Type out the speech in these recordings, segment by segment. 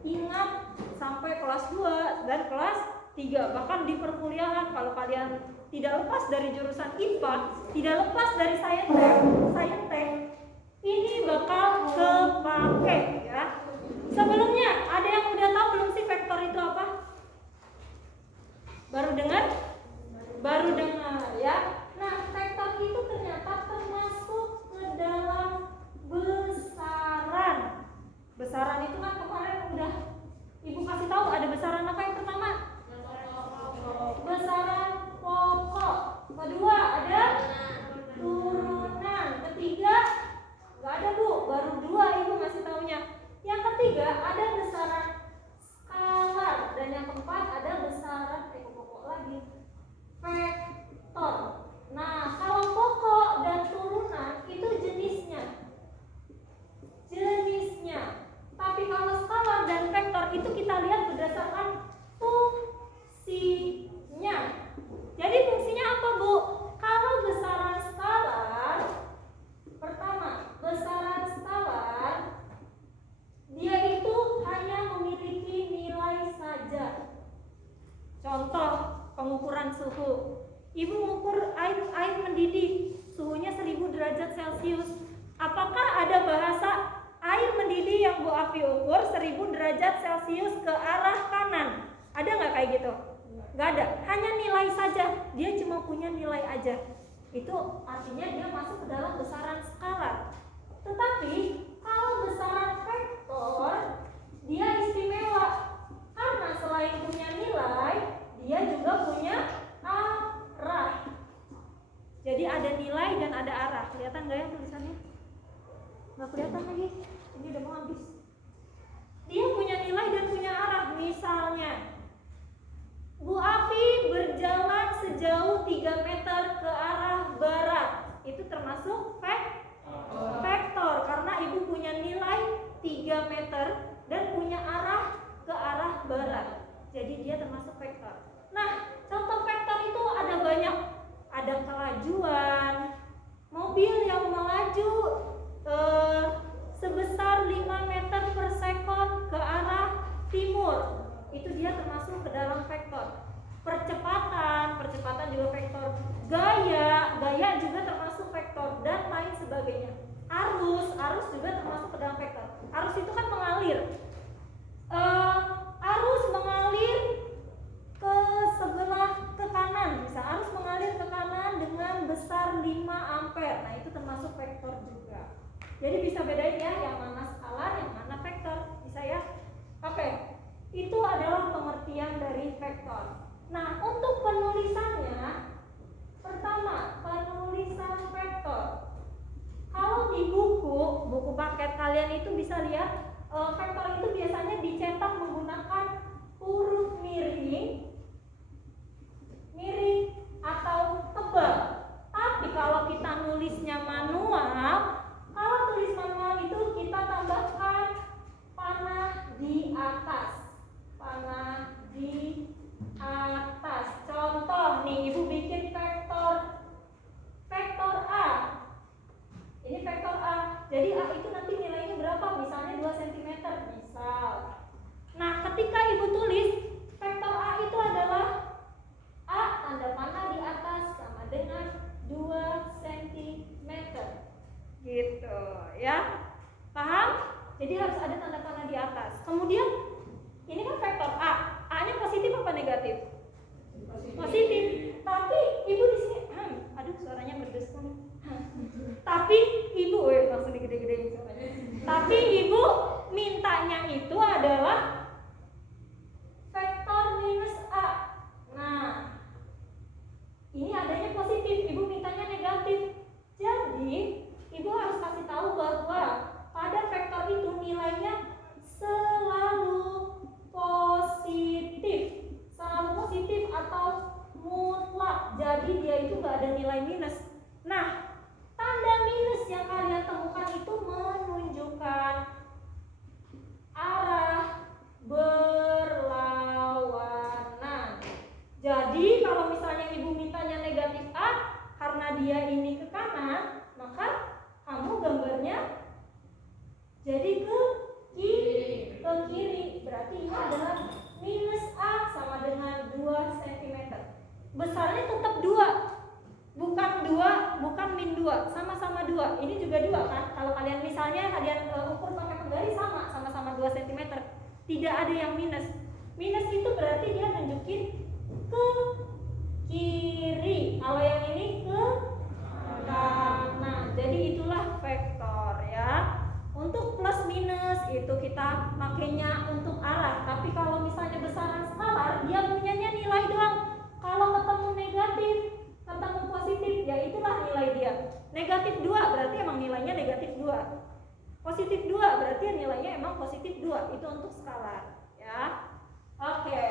Ingat sampai kelas 2 dan kelas 3. Bahkan di perkuliahan kalau kalian tidak lepas dari jurusan IPA, tidak lepas dari saintek, ini bakal kepake ya. Sebelumnya ada yang udah tahu belum sih vektor itu apa? Baru dengar? Baru dengar ya. Nah, vektor itu ternyata termasuk ke dalam besaran. Besaran itu kan kemarin udah Ibu kasih tahu ada besaran apa yang pertama? Besaran pokok. Kedua ada turunan. Ketiga nggak ada Bu, baru 2 Ibu masih taunya. Yang ketiga ada besaran skalar dan yang keempat ada besaran pokok lagi vektor. Nah, kalau pokok dan turunan itu jenisnya. Tapi kalau skalar dan vektor itu kita lihat berdasarkan fungsinya. Jadi fungsinya apa Bu? Kalau besaran skalar, pertama, besaran skalar dia itu hanya memiliki nilai saja. Contoh pengukuran suhu. Ibu mengukur air mendidih, suhunya 1000 derajat Celcius. Apakah ada bahasa air mendidih yang Bu Afi ukur 1000 derajat Celcius ke arah kanan? Ada nggak kayak gitu? Nggak ada, hanya nilai saja. Dia cuma punya nilai aja. Itu artinya dia masuk ke dalam besaran skalar. Tetapi kalau besaran vektor, dia istimewa karena selain punya nilai, dia juga punya arah. Jadi ada nilai dan ada arah. Kelihatan nggak ya tulisannya? Nggak kelihatan lagi. Ini udah mau habis. Dia punya nilai dan punya arah. Misalnya Bu Afi berjalan sejauh 3 meter ke arah barat. Itu termasuk vektor karena Ibu punya nilai 3 meter dan punya arah ke arah barat. Jadi dia termasuk vektor. Nah, contoh vektor itu ada banyak. Ada kelajuan, mobil yang melaju sebesar 5 meter per sekon ke arah timur. Itu dia termasuk ke dalam vektor. Percepatan juga vektor. Gaya juga termasuk vektor dan lain sebagainya. Arus juga termasuk ke dalam vektor. Arus itu kan mengalir. Arus mengalir ke sebelah ke kanan, bisa arus mengalir ke kanan dengan besar 5 ampere. Nah, itu termasuk vektor juga. Jadi bisa bedain ya yang mana skalar, yang mana vektor. Bisa ya? Oke. Itu adalah pengertian dari vektor. Nah, untuk penulisannya, pertama, penulisan vektor. Kalau di buku paket kalian itu bisa lihat vektor itu biasanya dicetak menggunakan huruf miring atau tebal. Tapi kalau kita nulisnya manual, kalau tulis manual itu kita tambahkan panah di atas. Contoh nih, Ibu bikin vektor A. Ini vektor A. Jadi A itu nanti nilainya berapa? Misalnya 2 cm misal. Nah, ketika Ibu tulis vektor A itu adalah A tanda panah di atas sama dengan 2 cm. Gitu ya. Paham? Jadi harus ada tanda panah di atas. Kemudian ini kan vektor A. A-nya positif apa negatif? Positif. Tapi Ibu di sini aduh suaranya berdesak nih. Tapi Ibu langsung digede-gedein suaranya. Tapi Ibu mintanya itu adalah vektor minus A. Nah, ini adanya positif, Ibu mintanya negatif. Jadi, Ibu harus kasih tahu bahwa pada vektor itu nilainya selalu positif atau mutlak. Jadi dia itu nggak ada nilai minus. Nah, tanda minus yang kalian temukan itu menunjukkan tidak ada yang minus. Minus itu berarti dia nunjukin ke kiri. Kalau yang ini ke kanan. Jadi itulah vektor ya. Untuk plus minus itu kita makainya untuk arah. Tapi kalau misalnya besaran skalar, dia punyanya nilai doang. Kalau ketemu negatif, ketemu positif, ya itulah nilai dia. Negatif 2 berarti emang nilainya negatif 2. Positif 2 berarti nilainya emang positif 2. Itu untuk skalar ya. Oke.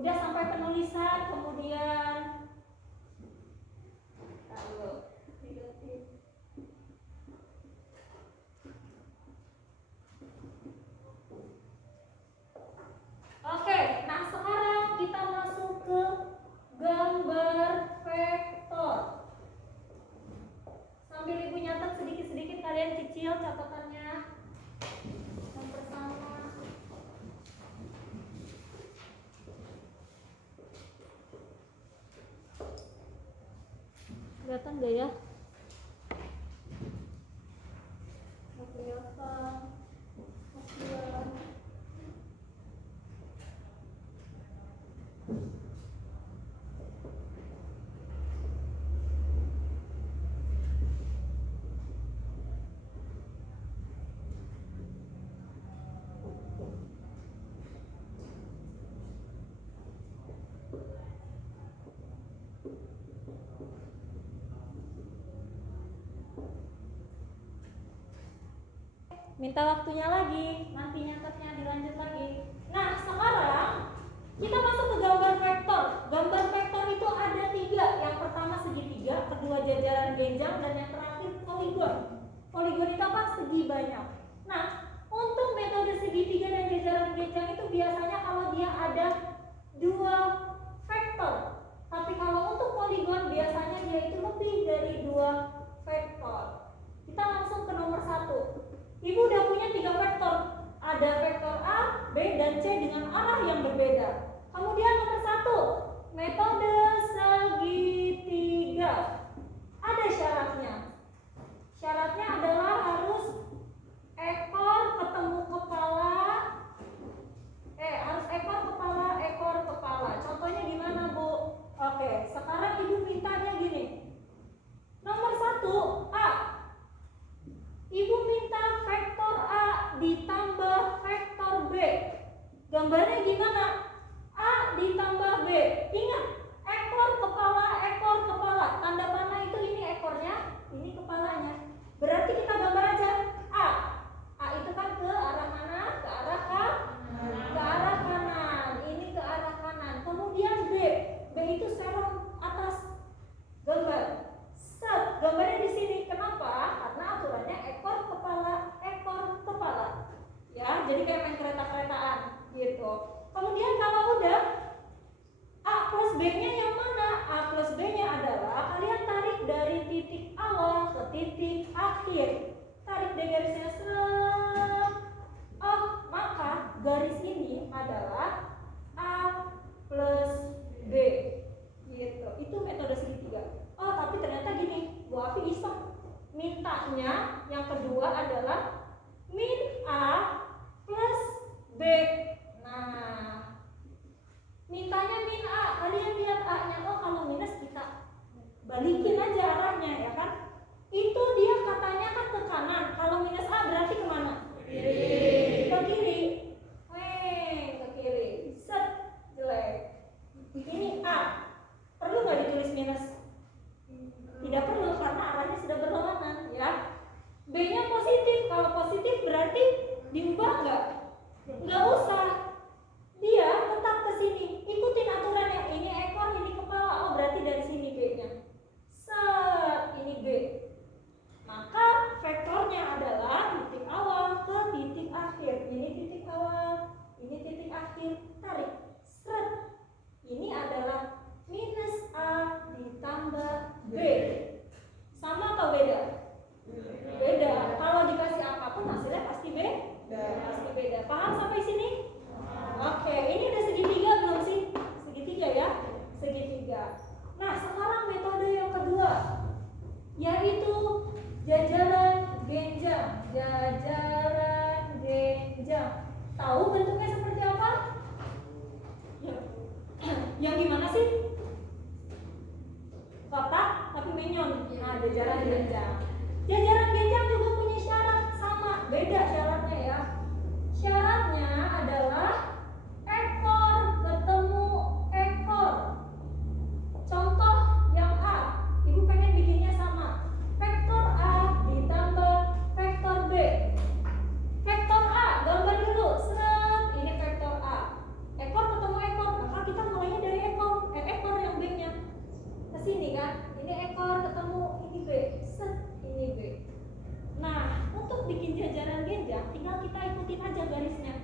Udah sampai penulisan, kemudian Oke, nah sekarang kita masuk ke gambar vektor. Sambil ibu nyatet sedikit-sedikit, kalian cicil catatannya. Yang pertama, kelihatan gak ya? Nggak kelihatan. Kasihan. Minta waktunya lagi, nanti nyatetnya dilanjut lagi. Nah sekarang kita masuk ke gambar vektor. Gambar vektor itu ada 3. Yang pertama segitiga, kedua jajaran genjang, dan yang terakhir poligon. Poligon itu apa? Segi banyak. Nah untuk metode segitiga dan jajaran genjang itu biasanya kalau dia ada 2 vektor. Tapi kalau untuk poligon biasanya dia itu lebih dari 2 vektor. Kita langsung ke nomor 1. Ibu udah punya 3 vektor. Ada vektor A, B, dan C dengan arah yang berbeda. Kemudian nomor 1, metode segitiga. Ada syaratnya. Syaratnya adalah harus ekor ketemu kepala. Harus ekor kepala. Contohnya gimana, Bu? Oke, sekarang ibu mintanya gini. Nomor 1, A. Ibu minta vektor A ditambah vektor B. Gambarnya gimana? A ditambah B. Ingat, ekor tinggal kita ikutin aja garisnya.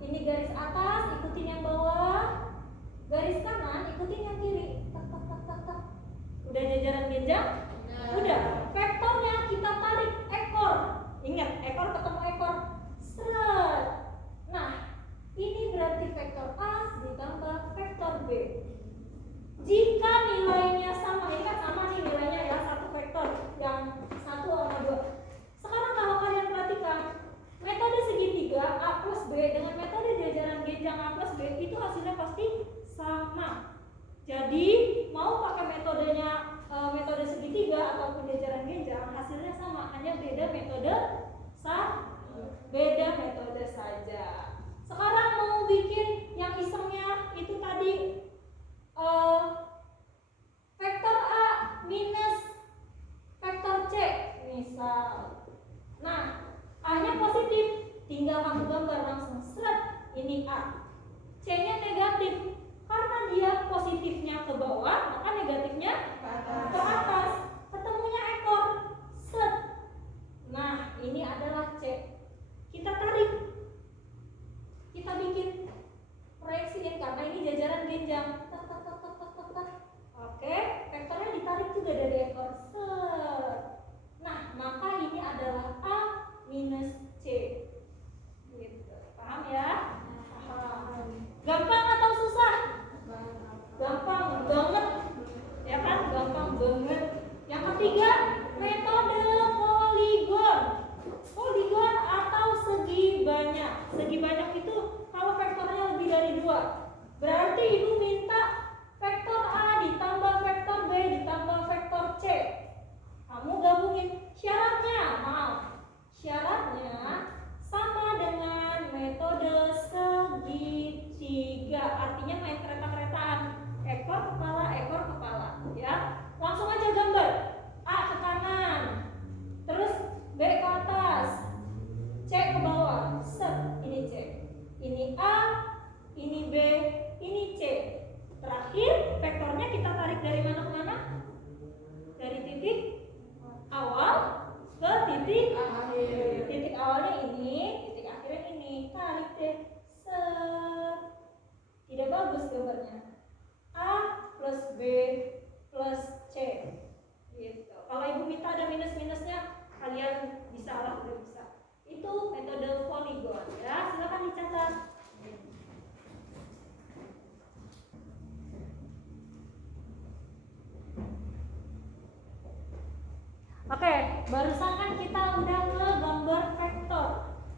Ini garis atas, ikutin yang bawah. Garis kanan, ikutin yang kiri. Tak tak tak tak tak. Udah jajaran genjang? Udah. Vektornya kita tarik ekor. Ingat, ekor ketemu ekor. Seret. Nah, ini berarti vektor A ditambah vektor B. Jika nilainya sama, ini kan sama nih nilainya ya, satu vektor yang 1 sama 2. Sekarang kalau kalian perhatikan, metode segitiga A plus B dengan metode jajaran genjang A plus B itu hasilnya pasti sama. Jadi mau pakai metodenya metode segitiga ataupun jajaran genjang, hasilnya sama, hanya beda metode saja. Sekarang mau bikin yang isengnya itu tadi vektor A minus vektor C misal. Nah, A-nya positif, tinggal kamu gambar langsung seret, ini A. C-nya negatif, karena dia positifnya ke bawah, maka negatifnya ke atas. Ketemunya ekor, set. Nah, ini adalah C. Kita tarik, kita bikin proyeksiin karena ini jajaran genjang. Oke, vektornya ditarik juga dari ekor, set. Nah, maka ini adalah A minus C. Gitu. Paham ya? Paham. Gampang atau susah? Gampang banget. Ya kan? Gampang banget. Yang ketiga, metode poligon. Poligon atau segi banyak. Segi banyak itu kalau vektornya lebih dari 2. Berarti ibu minta vektor A ditambah vektor B ditambah vektor C. Kamu gabungin. Syaratnya sama dengan metode segitiga. Artinya main kereta-keretaan, ekor kepala, ya. Langsung aja gambar. A ke kanan, terus B ke atas, C ke bawah. Set, ini C, ini A, ini B, ini C. Terakhir vektornya kita tarik dari mana ke mana? Dari titik awal ke titik akhir. Titik awalnya ini, titik akhirnya ini. Tarik deh. Set. Tidak bagus gambarnya. A plus B plus C. Gitu. Kalau ibu minta ada minus-minusnya, kalian bisa lah, udah bisa. Itu metode poligon ya. Silakan dicatat. Oke, barusan kan kita udah ke gambar vektor.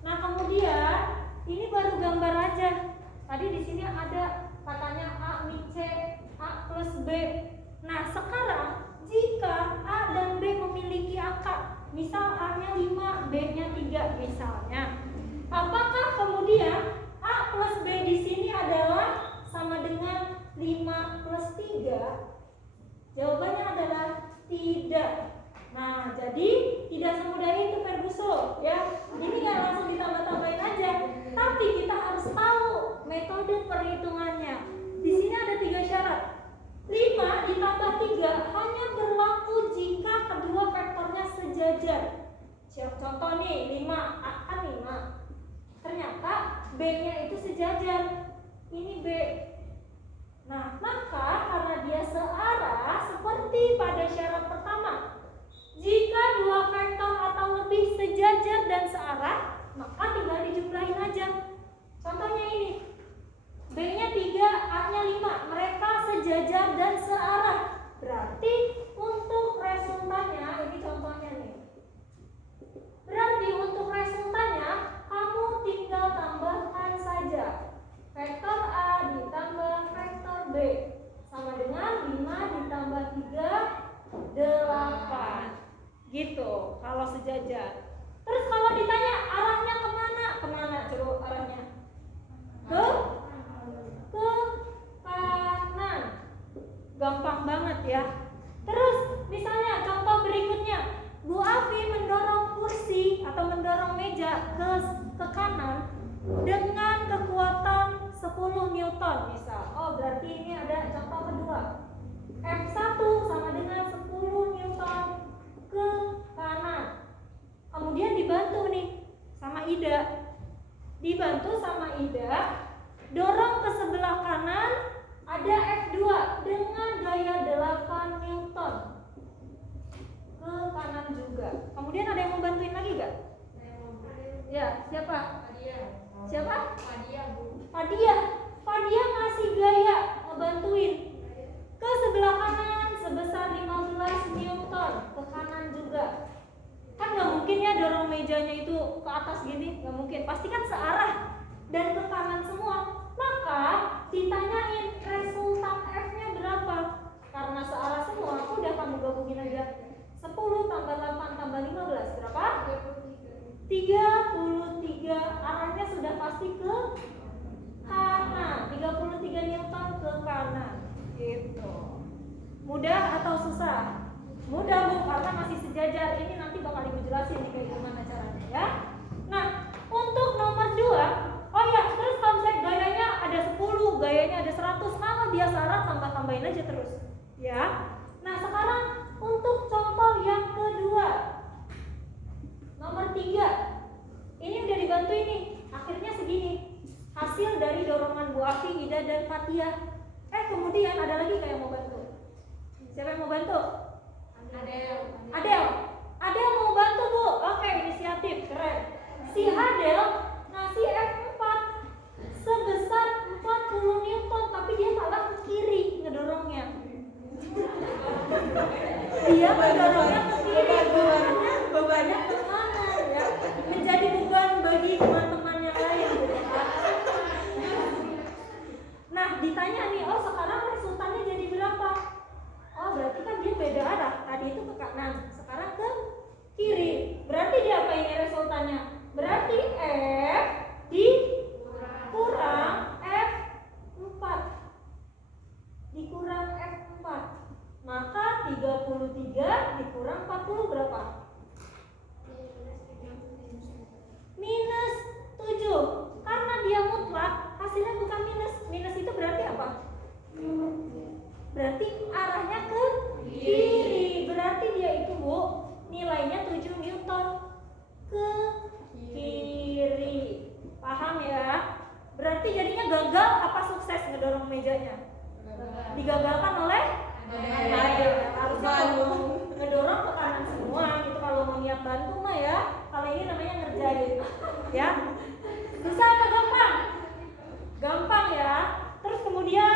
Nah, kemudian ini baru gambar aja. Tadi di sini ada katanya A min C, A plus B. Nah, sekarang jika A dan B memiliki angka, misal A-nya 5, B-nya 3 misalnya. Apakah kemudian A plus B di sini adalah sama dengan 5 plus 3? Jawabannya adalah tidak. Nah, jadi tidak semudah itu Ferguson, ya. Ini nggak langsung ditambah-tambahin aja, tapi kita harus tahu metode perhitungannya. Di sini ada 3 syarat. 5 ditambah 3 hanya berlaku jika kedua vektornya sejajar. Contoh nih, 5, A kan 5. Ternyata B-nya itu sejajar. Ini B. Nah, maka karena dia searah seperti pada syarat pertama, jika dua vektor atau lebih sejajar dan searah, maka tinggal dijumlahin aja. Contohnya ini, B-nya 3, A-nya 5. Mereka sejajar dan searah. Berarti untuk resultannya, ini contohnya nih. Berarti untuk resultannya, kamu tinggal tambahkan saja. Vektor A ditambah vektor B sama dengan 5 ditambah 3, 8. Gitu, kalau sejajar. Terus kalau ditanya arah Ida. Dibantu sama Ida, dorong ke sebelah kanan, ada F2 dengan gaya 8 Newton. Ke kanan juga. Kemudian ada yang mau bantuin lagi gak? Ya, siapa? Siapa? Fadia ngasih gaya, ngebantuin. Ke sebelah kanan sebesar 15 Newton. Ke kanan juga. Kan gak mungkin ya dorong mejanya itu ke atas gini, gak mungkin. Pasti kan searah dan ke kanan semua. Maka ditanyain resultan F-nya berapa. Karena searah semua, aku udah kamu gabungin aja. 10 tambah 8 tambah 15 berapa? 33. Arahnya sudah pasti ke kanan. 33 Newton ke kanan. Gitu. Mudah atau susah? Mudah Bu, karena masih sejajar. Ini nanti bakal Ibu jelasin nih kayak gimana caranya ya. Nah, untuk nomor 2, oh ya, terus kalau misalnya gayanya ada 10, gayanya ada 100, kalau dia salah tambah-tambahin aja terus. Ya. Nah, sekarang untuk contoh yang kedua. Nomor 3. Ini udah dibantu ini. Akhirnya segini. Hasil dari dorongan Bu Afi, Ida dan Fatia. Kemudian ada lagi kayak mau bantu. Siapa yang mau bantu? Adel mau bantu Bu. Oke, inisiatif, keren. Si Adel ngasih F4 sebesar 40 Newton, tapi dia malah ke kiri ngedorongnya. Dia ngedorongnya ke kiri, bebannya ke kanan ya. Menjadi beban bagi teman-teman yang lain gitu. Nah, ditanya nih, oh sekarang resultannya jadi berapa? Oh, berarti kan dia beda arah. Tadi itu ke kanan, sekarang ke kiri. Berarti dia apa ini resultannya? Berarti F dikurang F4. Dikurang F4. Maka 33 dikurang 40 berapa? Minus 7. Karena dia mutlak, hasilnya bukan minus. Minus itu berarti apa? Berarti arahnya ke kiri. Berarti dia itu Bu, nilainya 7 Newton ke kiri. Paham ya? Berarti jadinya gagal apa sukses ngedorong mejanya? Digagalkan oleh Adel. Harusnya kalau ngedorong ke kanan semua gitu, kalau mau niat bantu mah ya. Kalau ini namanya ngerjain ya. Susah atau gampang? Gampang ya. Terus kemudian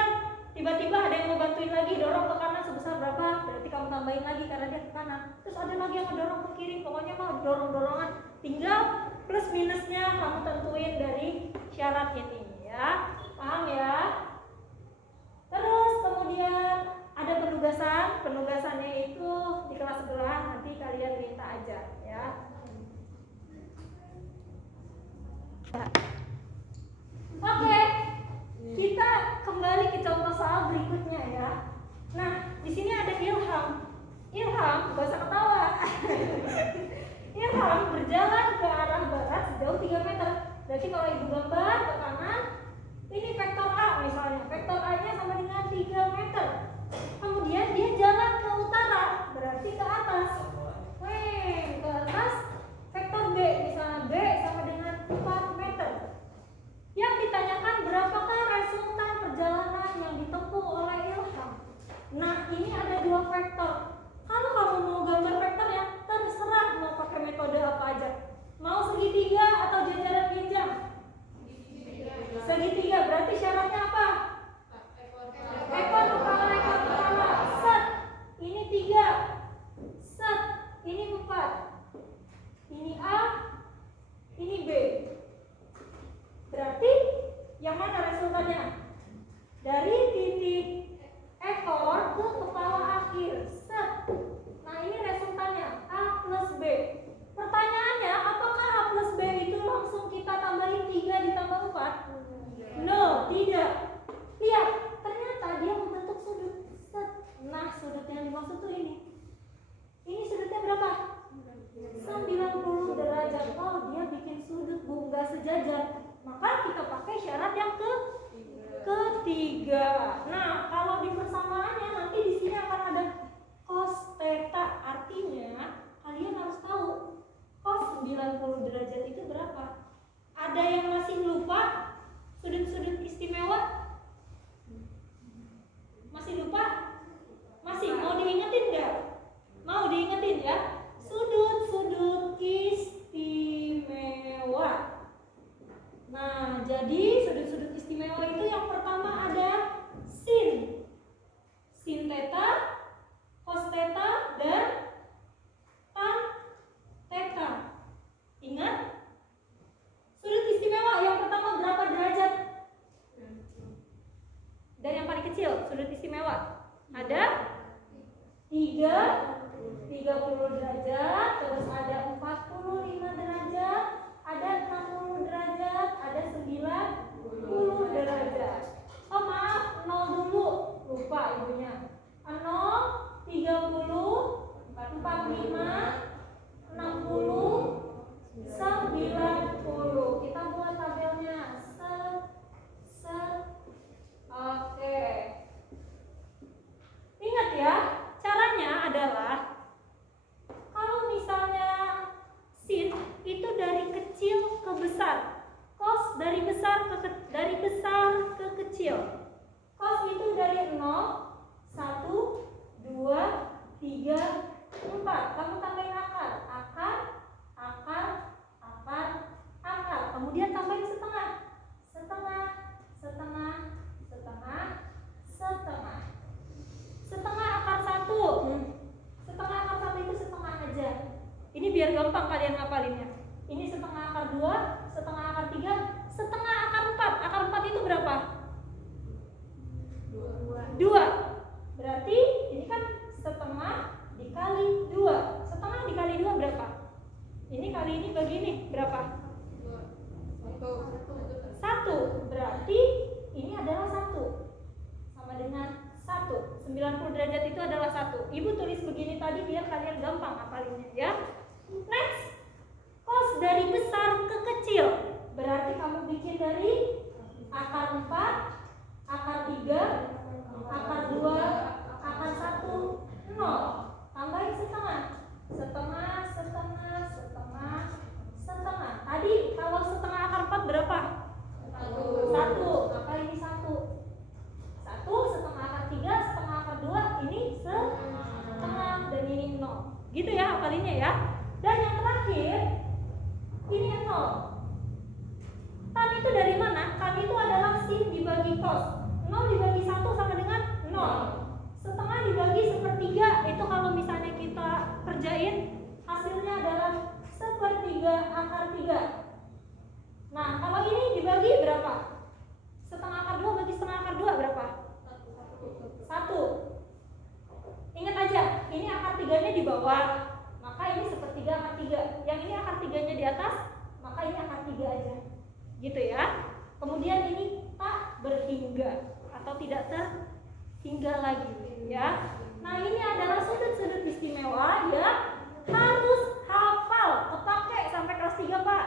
tiba-tiba ada yang mau bantuin lagi, dorong ke kanan sebesar berapa? Berarti kamu tambahin lagi karena dia ke kanan. Terus ada lagi yang ngedorong ke kiri. Pokoknya mah dorong-dorongan. Tinggal plus minusnya kamu tentuin dari syarat ini ya. Paham ya? Terus kemudian ada penugasan. Penugasannya itu di kelas sebelah, nanti kalian minta aja ya. Oke. Kita kembali ke contoh soal berikutnya ya. Nah, di sini ada Ilham. Ilham, gak usah ketawa. Ilham berjalan ke arah barat sejauh 3 meter. Berarti kalau Ibu gambar ke kanan, ini vektor A misalnya. Vektor A-nya sama dengan 3 meter. Kemudian dia jalan ke utara, berarti ke atas. Ke atas vektor B, misalnya B sama dengan 4 meter. Yang ditanyakan berapakah resultan perjalanan yang ditempuh oleh Ilham. Nah, ini ada 2 vektor. Kalau kamu mau gambar vektor ya, terserah mau pakai metode apa aja. Mau segitiga atau jajaran genjang? Segitiga, berarti syaratnya apa? Ekor kepala, ekor kepala. Set, ini 3. Set, ini 4. Ini A, ini B. Berarti yang mana resultannya? Dari titik ekor ke kepala akhir. Set. Nah, ini resultannya A plus B. Pertanyaannya, apakah A plus B itu langsung kita tambahin 3 ditambah 4? No, tidak. Lihat, ternyata dia membentuk sudut. Set. Nah, sudut yang dimaksud tuh ini. Ini sudutnya berapa? 90 derajat. Oh, dia bikin sudut Bu, nggak sejajar. Maka kita pakai syarat yang ketiga. Nah, kalau di persamaannya nanti di sini akan ada cos theta. Artinya kalian harus tahu cos 90 derajat itu berapa. Nah, jadi sudut-sudut istimewa itu yang pertama ada sin. Sin theta, cos theta, dan tan theta. Ingat? Sudut istimewa yang pertama berapa derajat? Dan yang paling kecil, sudut istimewa ada 30 derajat, terus ada 45 derajat, ada 60 derajat, ada 90 derajat. Oh maaf, 0 dulu, lupa ibunya. 0, 30, 45, 60, 90. Kita buat tabelnya. Oke. Ingat ya, caranya adalah kalau misalnya sin itu dari kecil ke besar, cos dari besar ke kecil. Cos itu dari 0, 1, 2, 3, 4. Kamu tambahin akar. Kemudian tambahin setengah. Setengah akar 1. Setengah akar 1 itu setengah aja. Ini biar gampang kalian ngapalinnya. Ini setengah akar 2, setengah akar 3, setengah akar 4. Akar 4 itu berapa? 2. Berarti ini kan setengah dikali 2. Setengah dikali 2 berapa? Ini kali ini bagi ini berapa? 1. Berarti ini adalah 1. Sama dengan 1. 90 derajat itu adalah 1. Ibu tulis begini tadi biar kalian gampang hafalinnya ya. Next, cos dari besar ke kecil. Berarti kamu bikin dari akar 4, akar 3, akar 2, akar 1, 0. Tambahin setengah. Setengah. Tadi kalau setengah akar 4 berapa? 1. Maka ini 1. 1 setengah akar 3, setengah akar 2, ini setengah, dan ini 0. Gitu ya hafalinnya ya. Dan yang terakhir, ini 0. Tan itu dari mana? Tan itu adalah sin dibagi cos. 0 dibagi 1 sama dengan 0. Setengah dibagi sepertiga, itu kalau misalnya kita kerjain, hasilnya adalah sepertiga akar 3. Nah, kalau ini dibagi berapa? Setengah akar 2 bagi setengah akar 2 berapa? 1. Ingat aja, ini akar 3-nya di bawah, maka ini sepertiga akar 3. Yang ini akar 3-nya di atas, maka ini akar 3 aja. Gitu ya. Kemudian ini tak berhingga atau tidak terhingga lagi ya. Nah, ini adalah sudut-sudut istimewa yang harus hafal, kepake sampai kelas 3, Pak.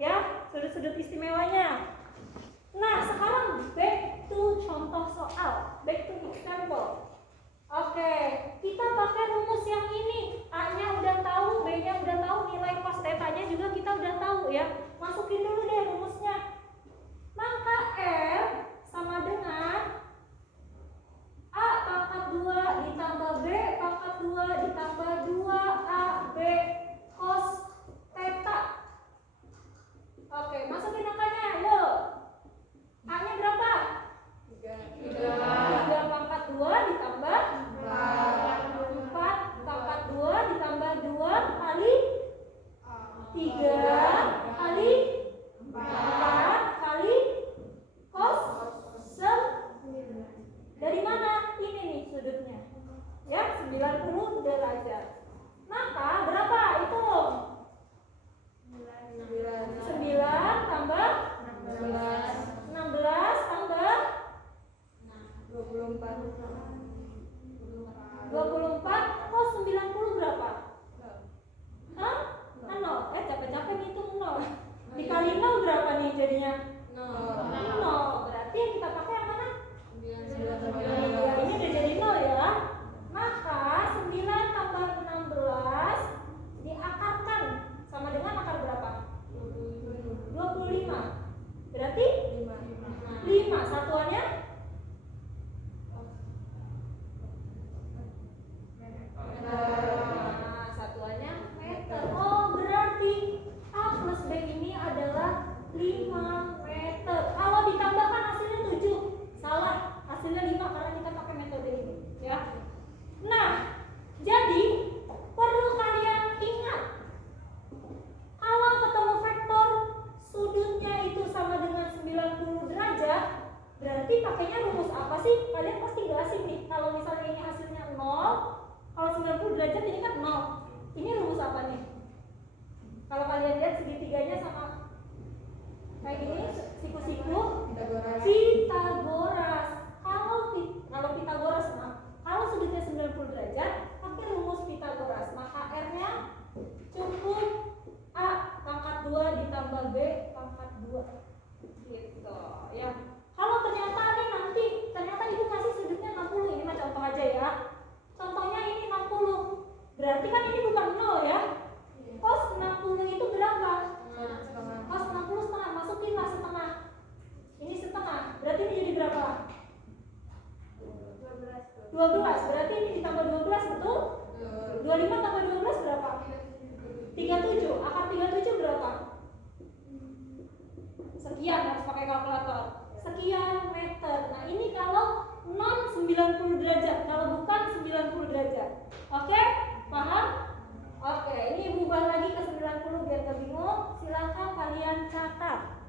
Ya, sudut-sudut istimewanya. Nah, sekarang back to contoh soal, back to example. Oke, kita pakai rumus yang ini. A-nya udah tahu, B-nya udah tahu, nilai cos theta-nya juga kita udah tahu ya. Masukin dulu deh rumusnya. Maka R sama dengan A pangkat 2 ditambah B pangkat 2 ditambah 2AB cos theta. Oke, masukin angkanya, yuk. A-nya berapa? 3 pangkat 2 ditambah 4 pangkat 2 ditambah 2 kali 3 kali 4. kalian pasti gak asing nih. Kalau misalnya ini hasilnya 0, kalau 90 derajat ini kan 0. Ini rumus apa nih? Kalau kalian lihat segitiganya sama kayak gini, siku-siku Pitagoras. Kalau Pitagoras kalau sudutnya 90 derajat, pakai rumus Pitagoras. Maka R-nya cukup A pangkat 2 ditambah B pangkat 2. Gitu ya. Kalau ternyata ibu kasih sudutnya 60, ini mah contoh aja ya. Contohnya ini 60. Berarti kan ini bukan 0 ya. Cos 60 itu berapa? Cos 60 setengah, masukinlah setengah. Ini setengah, berarti ini jadi berapa? 12, berarti ini ditambah 12, betul? 25 tambah 12 berapa? 37, akar 37 berapa? Sekian, harus pakai kalkulator. Sekian meter. Nah ini kalau non 90 derajat, kalau bukan 90 derajat. Oke? Paham? Oke, ini ubah lagi ke 90 biar gak bingung. Silakan kalian catat.